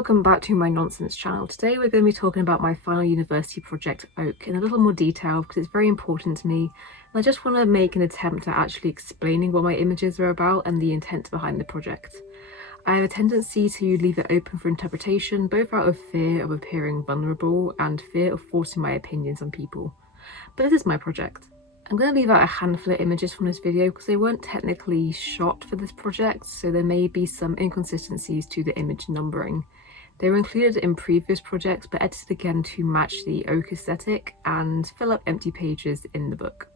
welcome back to my nonsense channel. Today we're going to be talking about my final university project, Oak, in a little more detail because it's very important to me, and I just want to make an attempt at actually explaining what my images are about and the intent behind the project. I have a tendency to leave it open for interpretation, both out of fear of appearing vulnerable and fear of forcing my opinions on people. But it is my project. I'm going to leave out a handful of images from this video because they weren't technically shot for this project, so there may be some inconsistencies to the image numbering. They were included in previous projects but edited again to match the Oak aesthetic and fill up empty pages in the book.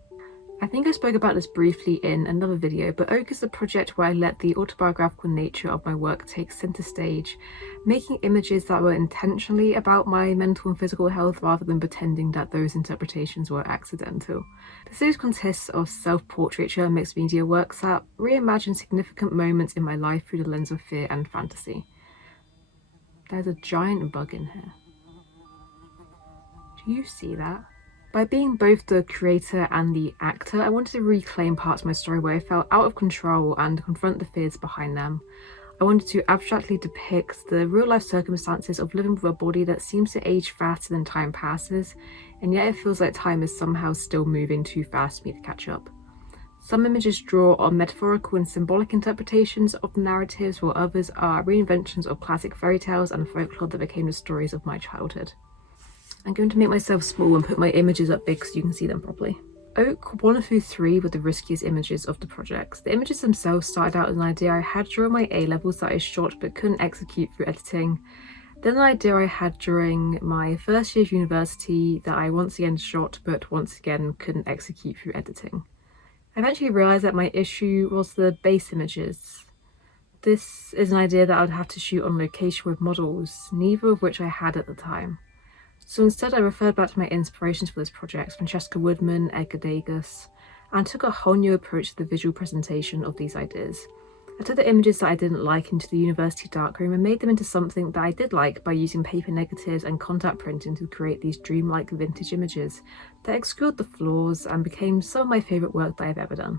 I think I spoke about this briefly in another video, but Oak is the project where I let the autobiographical nature of my work take centre stage, making images that were intentionally about my mental and physical health rather than pretending that those interpretations were accidental. The series consists of self-portraiture and mixed media works that reimagine significant moments in my life through the lens of fear and fantasy. There's a giant bug in here. Do you see that? By being both the creator and the actor, I wanted to reclaim parts of my story where I felt out of control and confront the fears behind them. I wanted to abstractly depict the real-life circumstances of living with a body that seems to age faster than time passes, and yet it feels like time is somehow still moving too fast for me to catch up. Some images draw on metaphorical and symbolic interpretations of the narratives, while others are reinventions of classic fairy tales and folklore that became the stories of my childhood. I'm going to make myself small and put my images up big so you can see them properly. Oak 1 through 3 were the riskiest images of the project. The images themselves started out as an idea I had during my A-levels that I shot but couldn't execute through editing. Then an idea I had during my first year of university that I once again shot but once again couldn't execute through editing. I eventually realised that my issue was the base images. This is an idea that I would have to shoot on location with models, neither of which I had at the time. So instead I referred back to my inspirations for this project, Francesca Woodman, Edgar Degas, and took a whole new approach to the visual presentation of these ideas. I took the images that I didn't like into the university darkroom and made them into something that I did like by using paper negatives and contact printing to create these dreamlike vintage images that obscured the flaws and became some of my favourite work that I've ever done.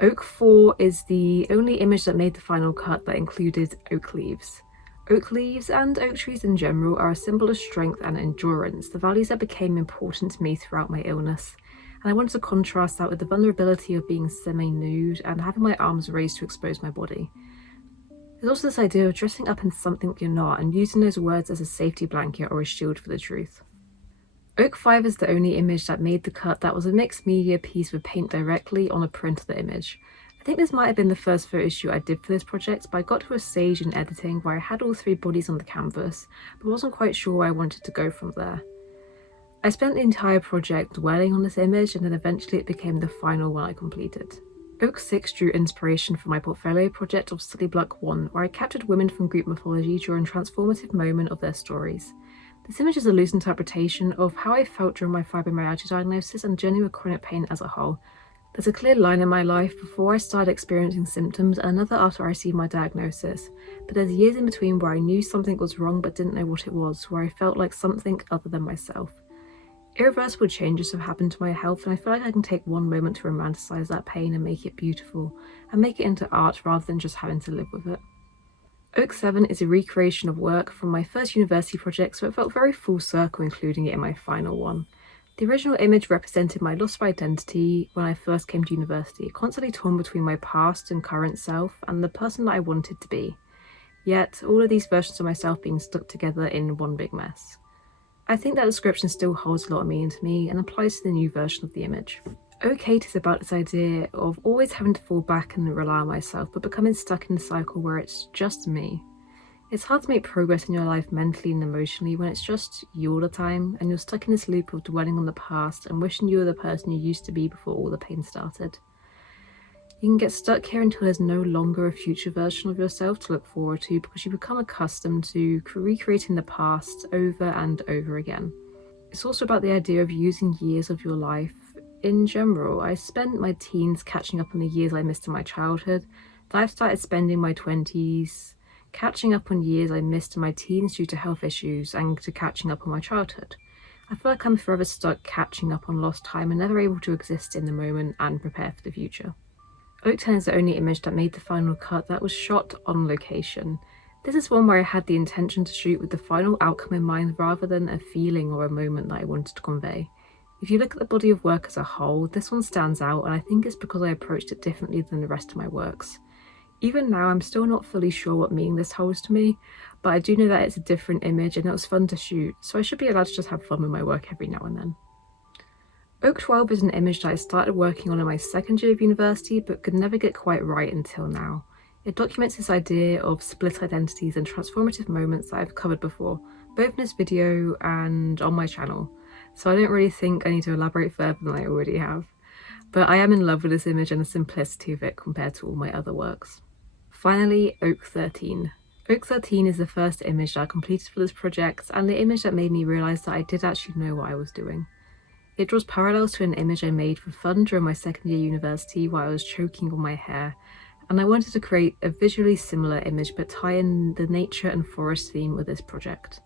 Oak 4 is the only image that made the final cut that included oak leaves. Oak leaves and oak trees in general are a symbol of strength and endurance, the values that became important to me throughout my illness, and I wanted to contrast that with the vulnerability of being semi-nude and having my arms raised to expose my body. There's also this idea of dressing up in something you're not and using those words as a safety blanket or a shield for the truth. Oak 5 is the only image that made the cut that was a mixed media piece with paint directly on a print of the image. I think this might have been the first photo shoot I did for this project, but I got to a stage in editing where I had all three bodies on the canvas, but wasn't quite sure where I wanted to go from there. I spent the entire project dwelling on this image, and then eventually it became the final one I completed. Oak 6 drew inspiration from my portfolio project of Silly Block 1, where I captured women from Greek mythology during a transformative moment of their stories. This image is a loose interpretation of how I felt during my fibromyalgia diagnosis and journey with chronic pain as a whole. There's a clear line in my life before I started experiencing symptoms and another after I received my diagnosis, but there's years in between where I knew something was wrong but didn't know what it was, where I felt like something other than myself. Irreversible changes have happened to my health, and I feel like I can take one moment to romanticize that pain and make it beautiful, and make it into art rather than just having to live with it. Oak 7 is a recreation of work from my first university project, so it felt very full circle including it in my final one. The original image represented my loss of identity when I first came to university, constantly torn between my past and current self and the person that I wanted to be. Yet, all of these versions of myself being stuck together in one big mess. I think that description still holds a lot of meaning to me and applies to the new version of the image. Oak 8 is about this idea of always having to fall back and rely on myself, but becoming stuck in a cycle where it's just me. It's hard to make progress in your life mentally and emotionally when it's just you all the time, and you're stuck in this loop of dwelling on the past and wishing you were the person you used to be before all the pain started. You can get stuck here until there's no longer a future version of yourself to look forward to because you become accustomed to recreating the past over and over again. It's also about the idea of using years of your life. In general, I spent my teens catching up on the years I missed in my childhood, then I've started spending my 20s catching up on years I missed in my teens due to health issues and to catching up on my childhood. I feel like I'm forever stuck catching up on lost time and never able to exist in the moment and prepare for the future. Oak 10 is the only image that made the final cut that was shot on location. This is one where I had the intention to shoot with the final outcome in mind rather than a feeling or a moment that I wanted to convey. If you look at the body of work as a whole, this one stands out, and I think it's because I approached it differently than the rest of my works. Even now, I'm still not fully sure what meaning this holds to me, but I do know that it's a different image and it was fun to shoot, so I should be allowed to just have fun with my work every now and then. Oak 12 is an image that I started working on in my second year of university but could never get quite right until now. It documents this idea of split identities and transformative moments that I've covered before, both in this video and on my channel, so I don't really think I need to elaborate further than I already have. But I am in love with this image and the simplicity of it compared to all my other works. Finally, Oak 13. Oak 13 is the first image that I completed for this project and the image that made me realise that I did actually know what I was doing. It draws parallels to an image I made for fun during my second year university while I was choking on my hair, and I wanted to create a visually similar image but tie in the nature and forest theme with this project.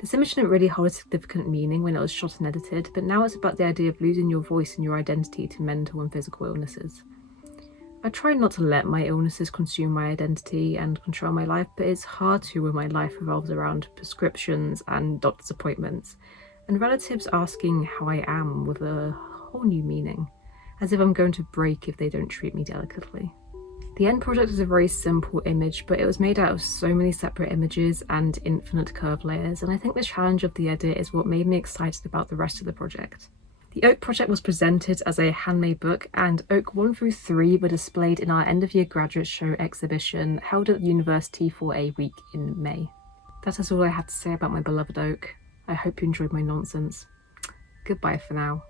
This image didn't really hold a significant meaning when it was shot and edited, but now it's about the idea of losing your voice and your identity to mental and physical illnesses. I try not to let my illnesses consume my identity and control my life, but it's hard to when my life revolves around prescriptions and doctor's appointments, and relatives asking how I am with a whole new meaning, as if I'm going to break if they don't treat me delicately. The end project is a very simple image, but it was made out of so many separate images and infinite curve layers, and I think the challenge of the edit is what made me excited about the rest of the project. The Oak project was presented as a handmade book, and Oak 1 through 3 were displayed in our end-of-year graduate show exhibition held at the university for a week in May. That is all I had to say about my beloved Oak. I hope you enjoyed my nonsense. Goodbye for now.